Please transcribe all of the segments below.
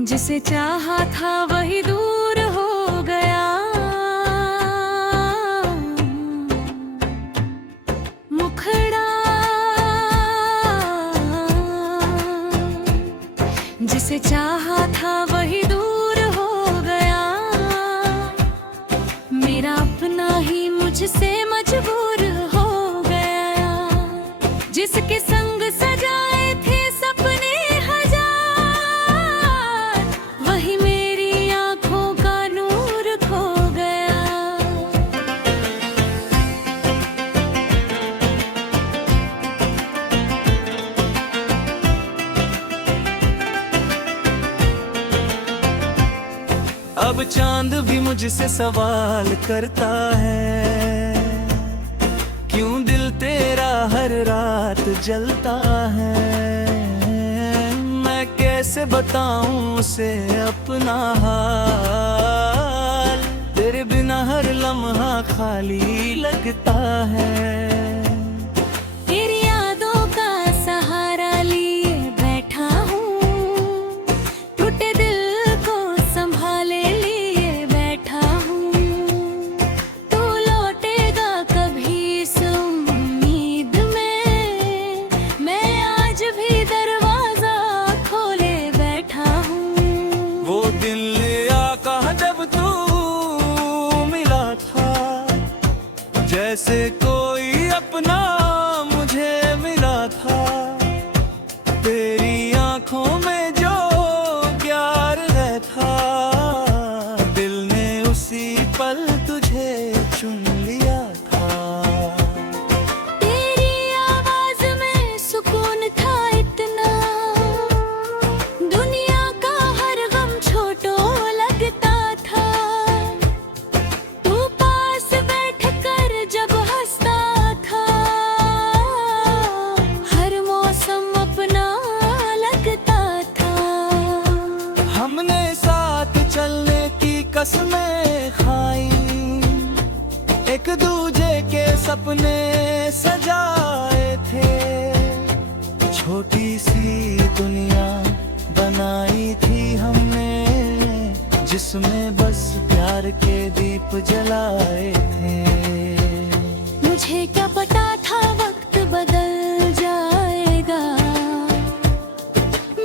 जिसे चाहा था वही दूर हो गया, मुखड़ा जिसे चाहा था वही दूर हो गया, मेरा अपना ही मुझसे मजबूर हो गया। जिसके संग सजाए थे सपने हजार, वही मेरी आंखों का नूर खो गया। अब चांद भी मुझसे सवाल करता है, क्यों दिल तेरा हर रात जलता है। मैं कैसे बताऊं उसे अपना हाल, तेरे बिना हर लम्हा खाली लगता है। तेरी यादों का सहारा लिए बैठा हूँ, टूटे दिल को संभाले लिए बैठा हूँ। तू लौटेगा कभी इस उम्मीद में, मैं आज भी दरवाजा खोले बैठा हूँ। वो दिन लिया कहा जब तू मिला था, जैसे कोई अपना मुझे मिला था। तेरी आंखों में जो प्यार है था, दिल ने उसी पल तुझे चुन लिया था। तेरी आवाज में सुकून था इतना, दुनिया का हर गम छोटो लगता था। तू पास बैठकर जब हंसता था, हर मौसम अपना लगता था। हमने साथ चलने की कसमें खाई, एक दूजे के सपने सजाए थे। छोटी सी दुनिया बनाई थी हमने, जिसमें बस प्यार के दीप जलाए थे। मुझे क्या पता था वक्त बदल जाएगा,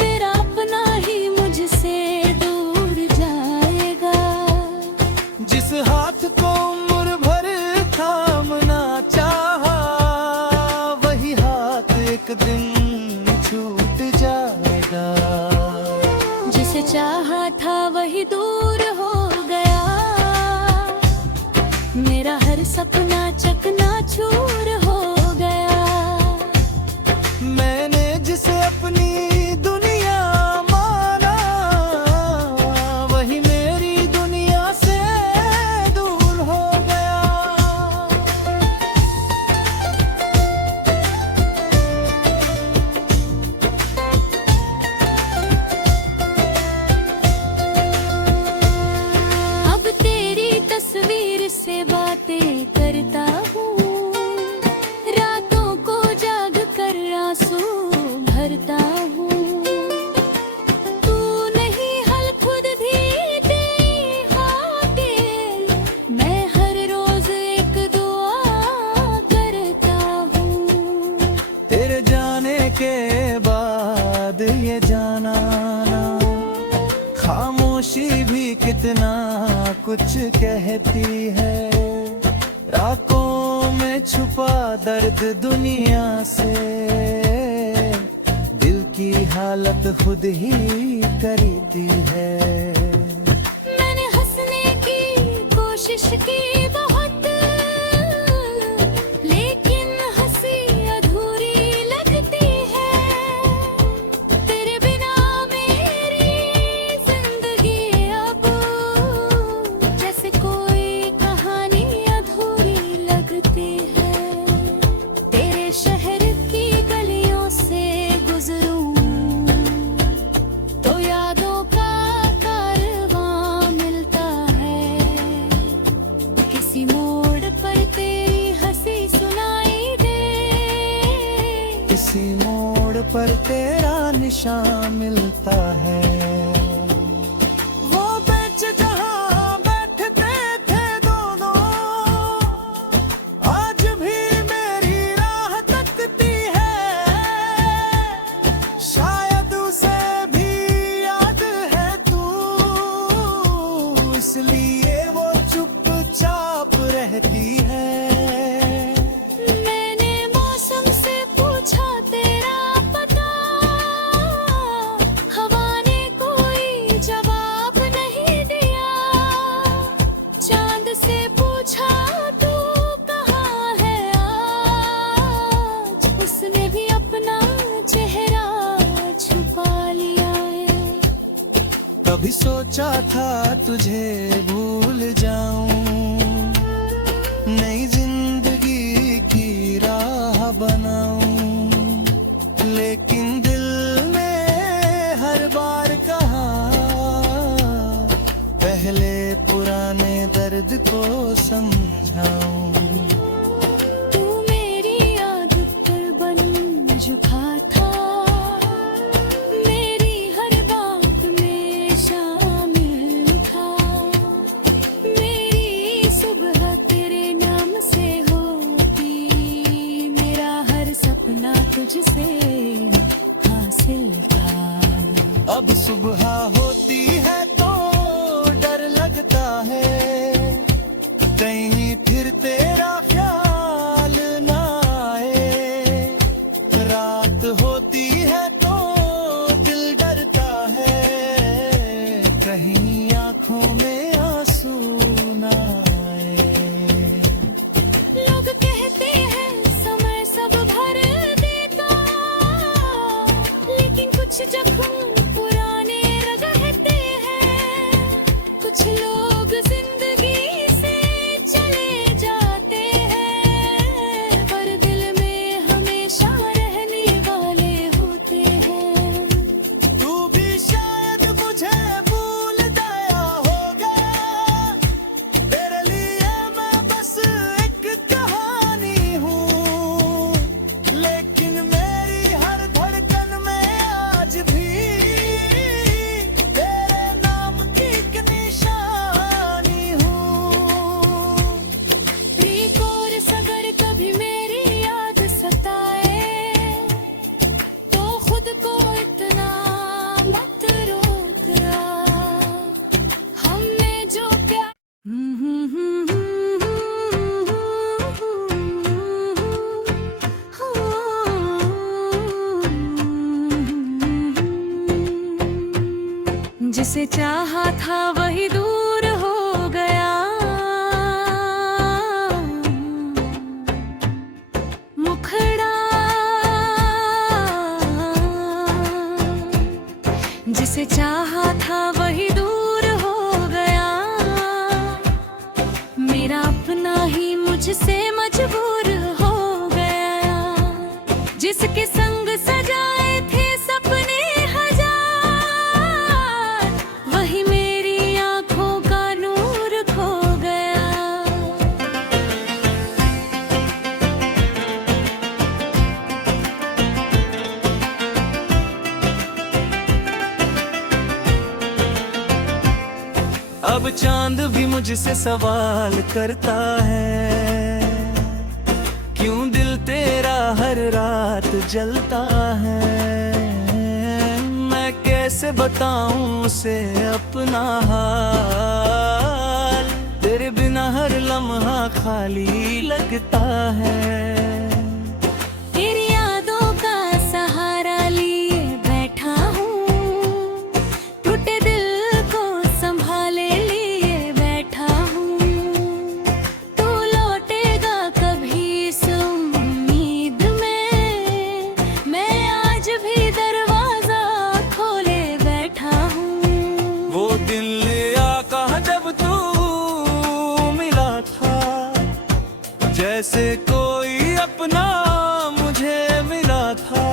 मेरा अपना ही मुझसे दूर जाएगा। जिस हाथ को उम्र भर थामना चाहा, वही हाथ एक दिन छूट जाएगा। जिसे चाहा था वही दूर हो गया, मेरा हर सपना चकनाचूर हो गया। मैंने जिसे अपनी दुनिया माना, वही मेरी दुनिया से दूर हो गया। अब तेरी तस्वीर से बातें करता हूँ, रातों को जाग कर आंसू भरता हूँ। तू नहीं हल खुद भी तेरी खातिर, मैं हर रोज एक दुआ करता हूँ। तेरे जाने के बाद ये जाना ना, खामोशी भी कितना कुछ कहती है। रातों में छुपा दर्द दुनिया से, दिल की हालत खुद ही करती है। मैंने हंसने की कोशिश की बहुत, लेकिन हंसी अधूरी लगती है। तेरे बिना मेरी जिंदगी अब जैसे कोई कहानी अधूरी लगती है। तेरे शहर की गलियों से गुजरूं तो यादों का कारवां मिलता है। पर तेरा निशान मिलता है। वो बेंच जहाँ बैठते थे दोनों, आज भी मेरी राह तकती है। शायद उसे भी याद है तू, इसलिए वो चुपचाप रहती है। मैंने मौसम से पूछा तेरा पता, हवा ने कोई जवाब नहीं दिया। चांद से पूछा तू कहाँ है आज, उसने भी अपना चेहरा छुपा लिया है। कभी सोचा था तुझे भूल जाऊं, नई जिंदगी की राह बनाऊं, लेकिन दिल ने हर बार कहा पहले पुराने दर्द को समझाऊं। तू मेरी आदत पर बन झुका था, मेरी हर बात में शामिल था। मेरी सुबह तेरे नाम से होती, मेरा हर सपना तुझसे हासिल था। अब सुबह होती है तो डर लगता है, कहीं फिर तेरा ख्याल ना आए। रात होती है तो दिल डरता है, कहीं आंखों में आंसू ना आए। लोग कहते हैं समय सब भर देता, लेकिन कुछ जख्म पुराने रहते हैं। कुछ लोग जिंदगी से चले जाते हैं, पर दिल में हमेशा रहने वाले होते हैं। तू भी शायद मुझे भूल गया होगा, तेरे लिए मैं बस एक कहानी हूँ। लेकिन मेरी हर धड़कन में आज भी तेरे नाम की एक निशानी हूँ। एक और अगर कभी मेरी याद सताए, तो खुद को इतना मत रोकना। हमने जो प्यार जिसे चाहा था वही दूर हो गया। मुखड़ा जिसे चाहा था वही दूर हो गया। मेरा अपना ही मुझसे मजबूर हो गया। जिसके संग सजाए थे सपने हजार, वही मेरी आंखों का नूर खो गया। अब चांद भी मुझसे सवाल करता है, क्यों दिल तेरा हर रात जलता है। मैं कैसे बताऊं उसे अपना हाल, तेरे बिना हर लम्हा खाली लगता है। तेरी यादों का सहारा लिए बैठा हूँ, टूटे दिल को संभाले लिए बैठा हूँ। तू लौटेगा कभी इस उम्मीद में, मैं आज भी दरवाजा खोले बैठा हूँ। वो दिन लिया कहाँ जब तू मिला था, जैसे कोई अपना मुझे मिला था।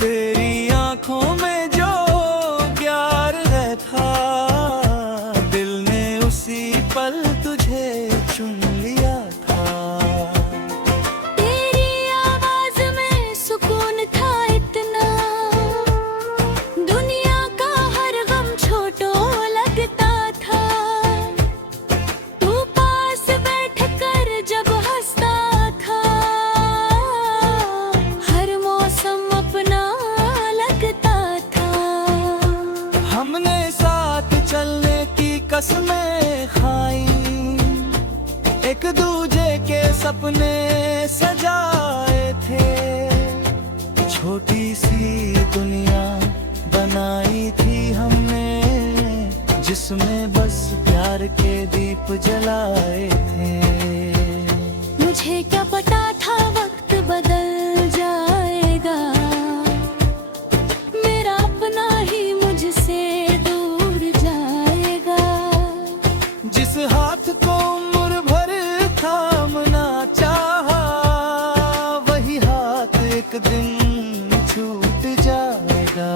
तेरी आंखों में जो प्यार है था, दिल ने उसी पल तुझे चुन लिया था। तेरी आवाज में सुकून था एक दूजे के सपने सजाए थे, छोटी सी दुनिया बनाई थी हमने, जिसमें बस प्यार के दीप जलाए थे। मुझे क्या पता था वक्त बदल जाएगा, मेरा अपना ही मुझसे दूर जाएगा। जिस हाथ को उम्र भर थामना चाहा, वही हाथ एक दिन छूट जाएगा।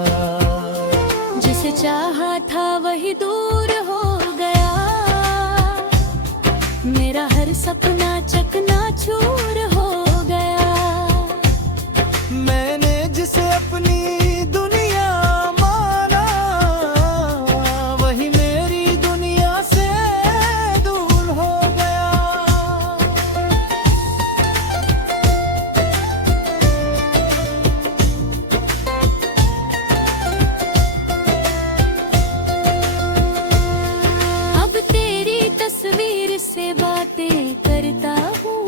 जिसे चाहा था वही दूर हो गया, मेरा हर सपना चकनाचूर हो गया। मैंने जिसे अपनी दुनिया माना, वही मेरी दुनिया से दूर हो गया। अब तेरी तस्वीर से बातें करता हूँ,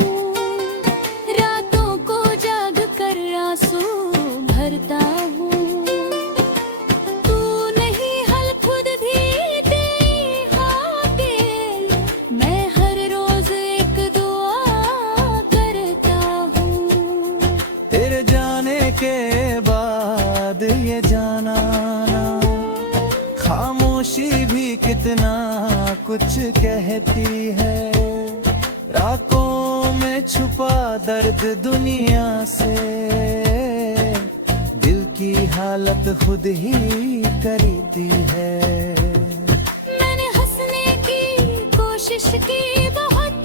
रातों को जाग कर आंसू भरता हूँ। तू नहीं हल खुद भी तेरी खातिर, मैं हर रोज एक दुआ करता हूँ। तेरे जाने के बाद ये जाना ना, खामोशी भी कितना कुछ कहती है। रातों में छुपा दर्द दुनिया से, दिल की हालत खुद ही करती है। मैंने हंसने की कोशिश की बहुत,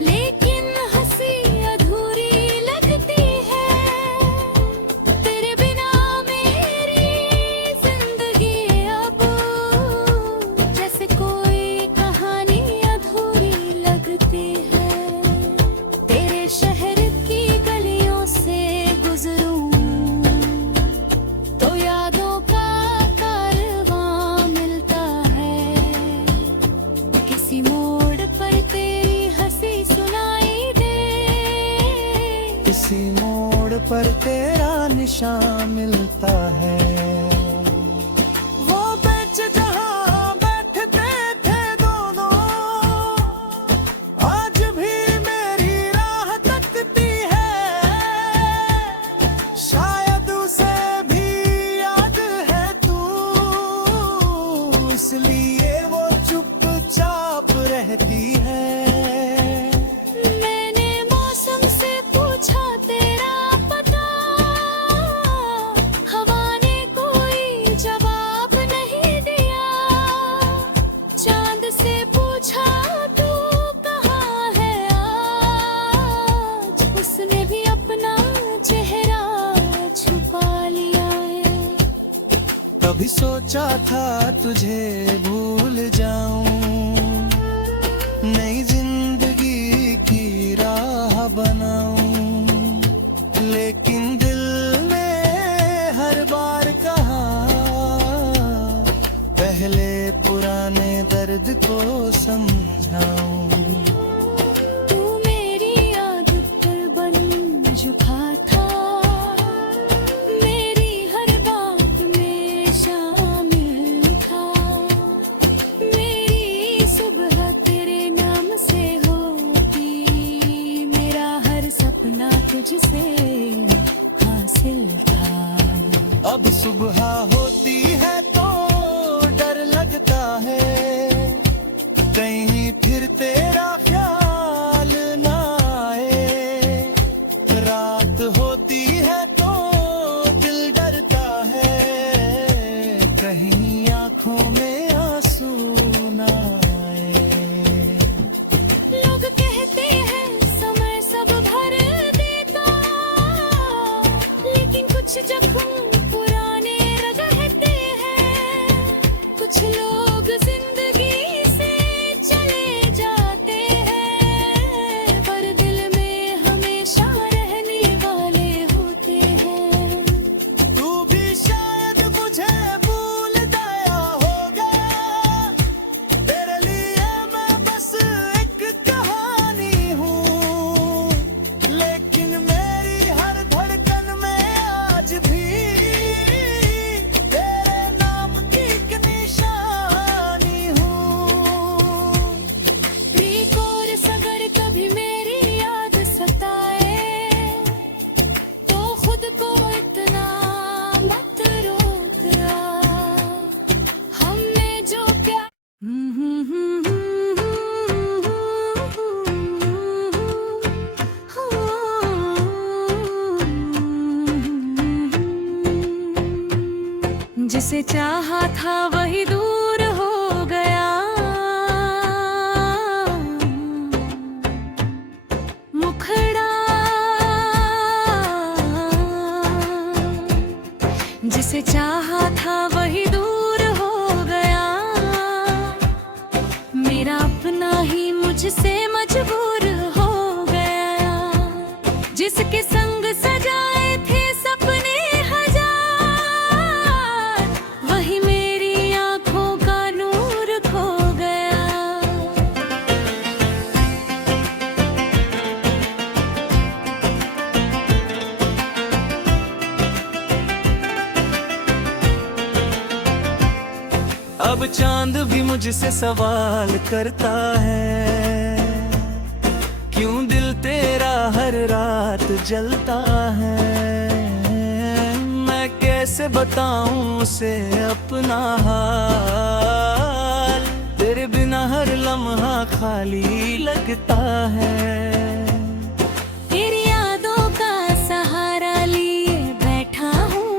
लेकिन हंसी अधूरी लगती है। तेरे बिना मेरी जिंदगी अब जैसे कोई कहानी अधूरी लगती है। तेरे शहर की गलियों से गुजरूं तो यादों का कारवां मिलता है। किसी मोड़ पर तेरी हंसी सुनाई दे, किसी मोड़ पर तेरा निशान मिलता है। वो बेंच जहाँ बैठते थे दोनों, आज भी मेरी राह तकती है। शायद उसे भी याद है तू, इसलिए वो चुपचाप रहती है। मैंने मौसम से पूछा तेरा पता, हवा ने कोई जवाब नहीं दिया। चांद से पूछा तू कहाँ है आज, उसने भी अपना चेहरा छुपा लिया है। कभी सोचा था तुझे भूल जाऊं, नई जिंदगी की राह बनाऊं, लेकिन दिल ने हर बार कहा, पहले पुराने दर्द को समझाऊं। तू मेरी आदत पर बन झुका था, मेरी हर बात में शामिल था। मेरी सुबह तेरे नाम से होती, मेरा हर सपना तुझसे हासिल था। अब सुबह होती है तो डर लगता है, कहीं फिर तेरा ख्याल ना आए। रात होती है तो दिल डरता है, कहीं आंखों में आंसू ना आए। लोग कहते हैं समय सब भर देता, जिसे चाहा था वही दूर हो गया, मुखड़ा जिसे चाहा था वही दूर हो गया, मेरा अपना ही मुझसे मजबूर हो गया। जिसके संग सजाए थे सपने हजार, वही मेरी आंखों का नूर खो गया। अब चांद भी मुझसे सवाल करता है, क्यों दिल तेरा हर रात जलता है। मैं कैसे बताऊं उसे अपना हाल, तेरे बिना हर लम्हा खाली लगता है। तेरी यादों का सहारा लिए बैठा हूँ,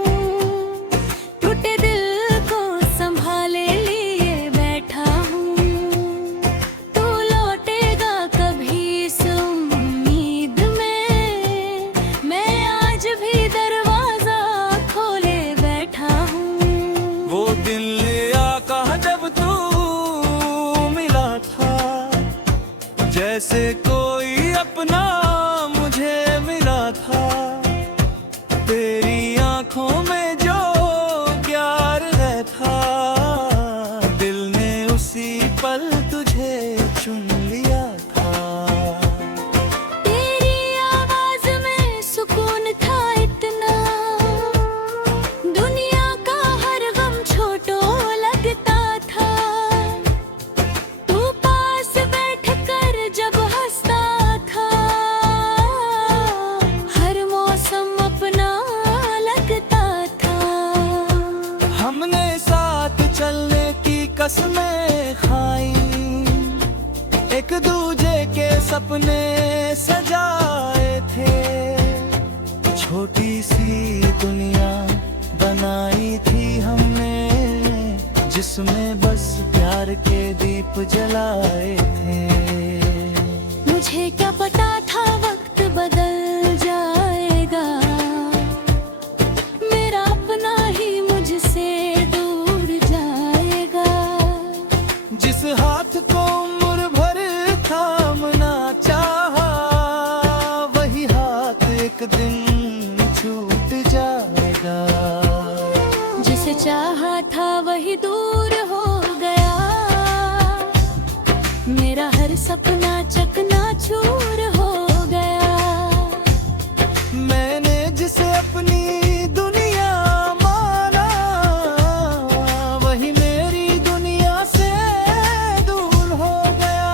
टूटे दिल को संभाले लिए बैठा हूँ। तू लौटेगा कभी इस उम्मीद में, मैं आज भी दरवाजा खोले बैठा हूँ। वो दिन आका जब तू मिला था, जैसे कोई अपना मुझे मिला था। तेरी आंखों में जो प्यार है था, दिल ने उसी पल तुझे चुन लिया था। तेरी आवाज में सुकून था इतना, दुनिया का हर गम छोटो लगता था। तू पास बैठकर जब हंसता था, हर मौसम अपना लगता था। हमने साथ चलने की कसमें खाई, एक दूजे के सपने सजाए थे। छोटी सी दुनिया बनाई थी हमने, जिसमें बस प्यार के दीप जलाए थे। मुझे क्या पता था वक्त बदल जाएगा, मेरा अपना ही मुझसे दूर जाएगा। जिस हाथ को उम्र भर थामना चाहा, वही हाथ एक दिन छूट जाएगा। जिसे चाहा था वही दूर हो गया, मेरा हर सपना चकनाचूर हो गया। मैंने जिसे अपनी दुनिया माना, वही मेरी दुनिया से दूर हो गया।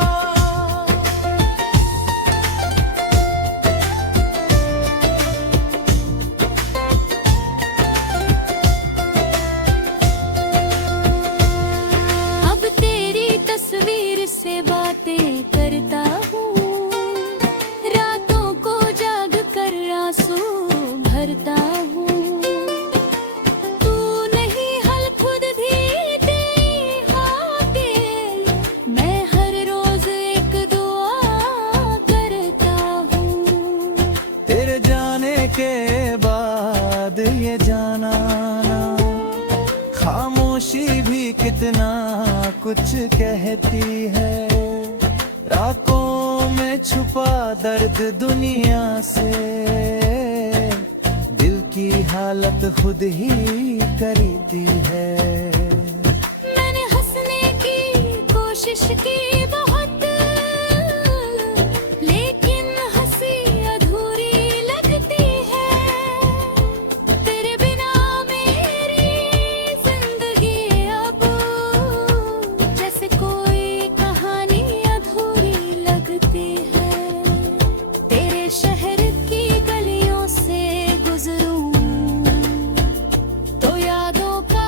अब तेरी तस्वीर से बातें करता हूँ, रातों को जाग कर आंसू भरता हूँ। तू नहीं हल खुद धीरे हाथे, मैं हर रोज एक दुआ करता हूँ। तेरे जाने के बाद ये जाना ना, खामोशी भी कितना कुछ कहती है। रातों में छुपा दर्द दुनिया से, दिल की हालत खुद ही करती है। मैंने हंसने की कोशिश की बहुत, लेकिन हंसी अधूरी लगती है। तेरे बिना मेरी जिंदगी अब जैसे कोई कहानी अधूरी लगती है। तेरे शहर की गलियों से गुजरूं तो यादों का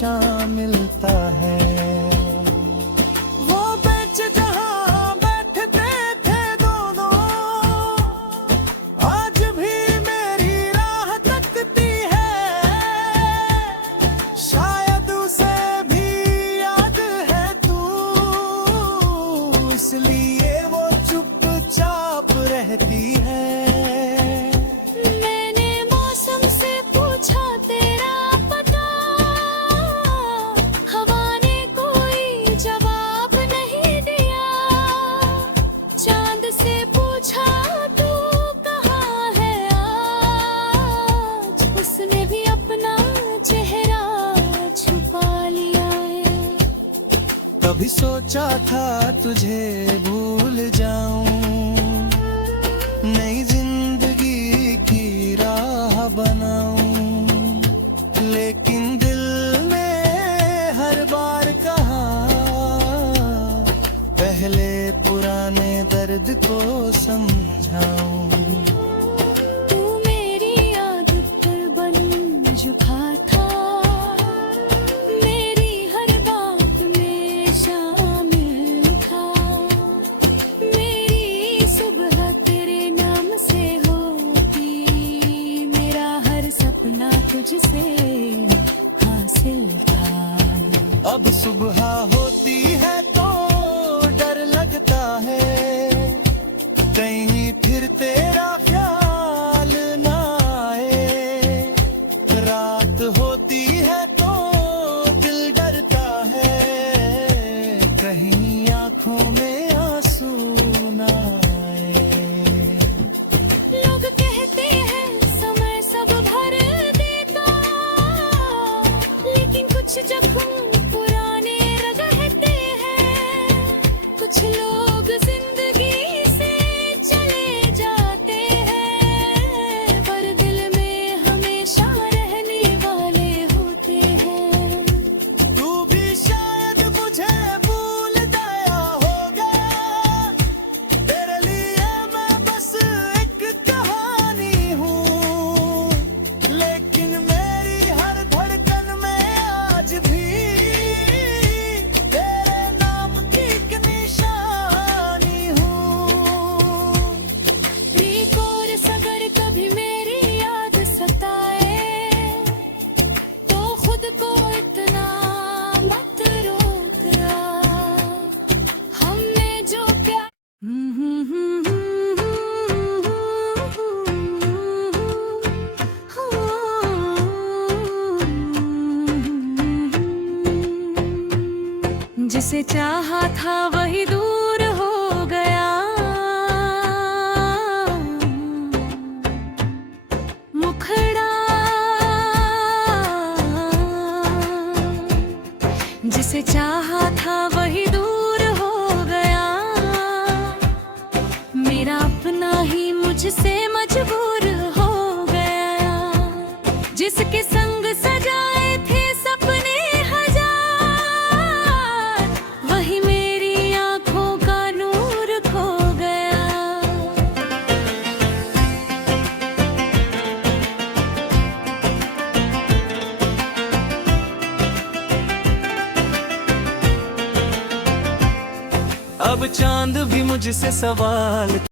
हमेशा मिलता है। वो बेंच जहां बैठते थे दोनों, आज भी मेरी राह तकती है। शायद उसे भी याद है तू, इसलिए वो चुपचाप रहती है। मैंने मौसम से पूछा तेरा पता, हवा ने कोई जवाब नहीं दिया। चांद से पूछा तू कहाँ है आज, उसने भी अपना चेहरा छुपा लिया है। कभी सोचा था तुझे भूल जाऊं, नई जिंदगी की राह बनाऊं, लेकिन दिल ने हर बार कहा पहले पुराने दर्द को समझाऊं। तू मेरी आदत पर बन झुका था, मेरी हर बात में शामिल था। मेरी सुबह तेरे नाम से होती, मेरा हर सपना तुझसे हासिल था। अब सुबह होती है तो डर लगता है, कहीं फिर तेरा ख्याल ना आए। रात होती है तो दिल डरता है, कहीं आंखों में आंसू ना आए। लोग कहते हैं समय सब भर देता, लेकिन कुछ जख्म पुराने रहते हैं। कुछ लोग जिंदगी से चले जाते हैं, पर दिल में हमेशा रहने वाले होते हैं। तू भी शायद मुझे भूल गया होगा, तेरे लिए मैं बस एक कहानी हूँ। लेकिन मेरी हर धड़कन में आज भी तेरे नाम की एक निशानी हूँ। एक और अगर कभी मेरी याद सताए, तो खुद को इतना मत रोकना। हमने जो प्यार जिसे चाहा था वही दूर हो गया। मुखड़ा जिसे चाहा था वही दूर हो गया। मेरा अपना ही मुझसे मजबूर हो गया। जिसके संग सजाए थे सपने हजार, वही मेरी आंखों का नूर खो गया। अब चांद भी मुझसे सवाल